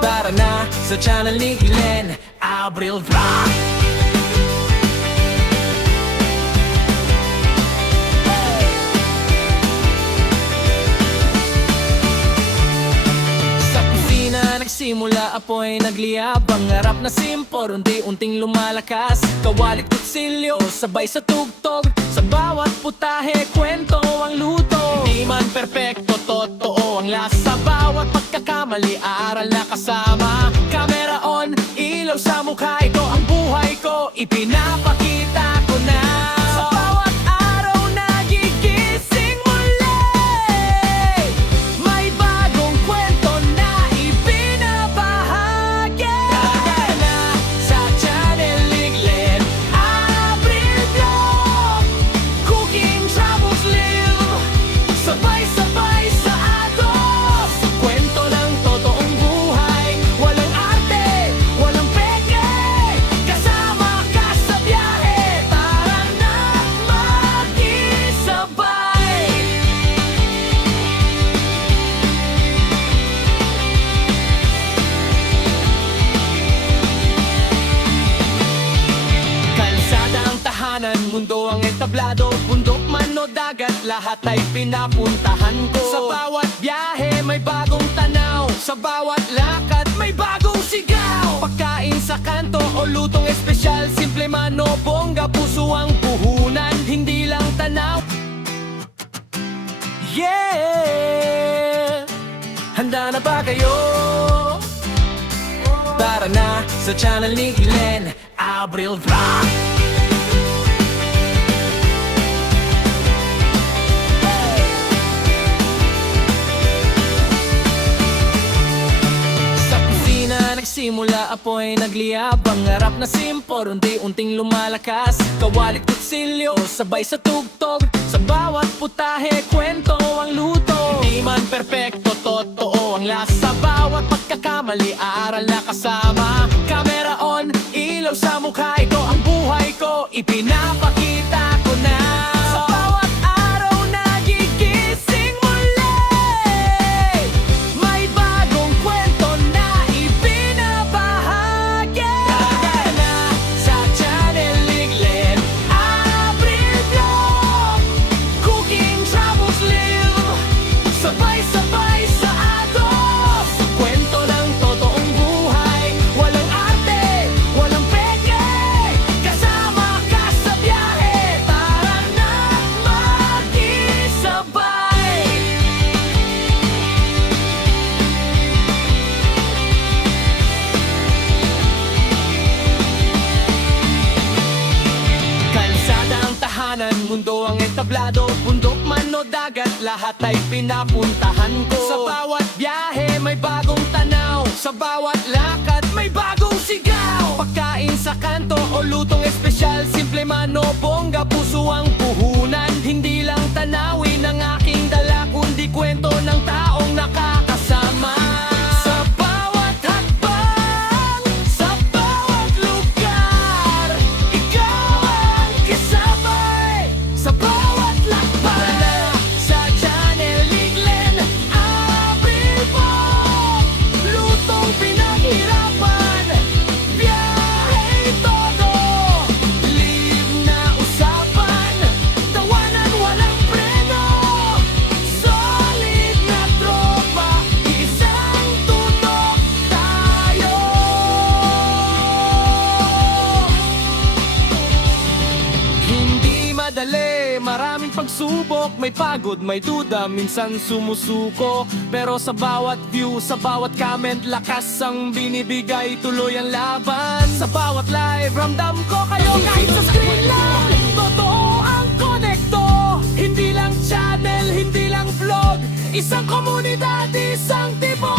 Tara na sa channel ni Glenn Abril Vlog. Sa kusina nagsimula apoy nagliyab. Ang harap na simpor unti-unting lumalakas. Kawalit kutsilyo sabay sa tugtog. Sa bawat putahe kwento ang luto. Hindi man perpekto, totoo ang lasa. Sa bawat pagkakamali aral na kasama. Camera on, ilaw sa mukha. Ito ang buhay ko, ipinapakita ko na. Sa bawat araw nagigising muli. May bagong kwento na ibinabahagi. Tara na sa channel ni Glenn Abril Vlog. Cooking, travels, live, sabay-sabay sa agos. Kwento ng totoong buhay, walang arte, walang peke. Kasama ka sa biyahe, tara na makisabay. Kalsada ang tahanan, mundo ang entablado. Bundok man o dagat, lahat ay pinapuntahan ko. Sa bawat biyahe may bagong tanaw. Sa bawat lakad may bagong sigaw. Pagkain sa kanto o lutong espesyal. Simple man o bongga, puso ang puhunan. Hindi lang tanaw. Yeah! Handa na ba kayo? Tara na sa channel ni Glenn Abril Vlog. Sa kusina nagsimula apoy nagliyab. Ang harap na simpor unti-unting lumalakas. Kawalit kutsilyo sabay sa tugtog. Sa bawat putahe kwento ang luto. Hindi man perpekto, totoo ang lasa. Sa bawat pagkakamali aral na kasama. Camera on, ilaw sa mukha. Ito ang buhay ko, ipinapakita ko na. Sa bawat araw nagigising muli. May bagong kwento na ibinabahagi. Tara na sa channel ni Glenn Abril Vlog. Cooking, travels, live, sabay-sabay sa agos. Kwento ng totoong buhay, walang arte, walang peke. Kasama ka sa biyahe, tara na makisabay. Kalsada ang tahanan, mundo ang entablado. Bundok man o dagat, lahat ay pinapuntahan ko. Sa bawat biyahe may bagong tanaw. Sa bawat lakad may bagong sigaw. Pagkain sa kanto o lutong espesyal. Simple man o bongga, puso ang puhunan. Hindi lang tanawin ang aking dala, kundi kwento ng taong nakakasama. Sa bawat hakbang, sa bawat lugar, ikaw ang kasabay. Sa bawat lakbay na sa channel ni Glenn Abril Vlog. Lutong pinaghirapan, biyahe todo. Live na usapan, tawanan walang preno. Solid na tropa, isang tutok tayo. Hindi madali, maraming pagsubok. May pagod, may duda, minsan sumusuko. Pero sa bawat view, sa bawat comment, lakas ang binibigay, tuloy ang laban. Sa bawat live, ramdam ko kayo kahit sa screen lang. Totoo ang konekto, hindi lang channel, hindi lang vlog. Isang komunidad, isang tipo.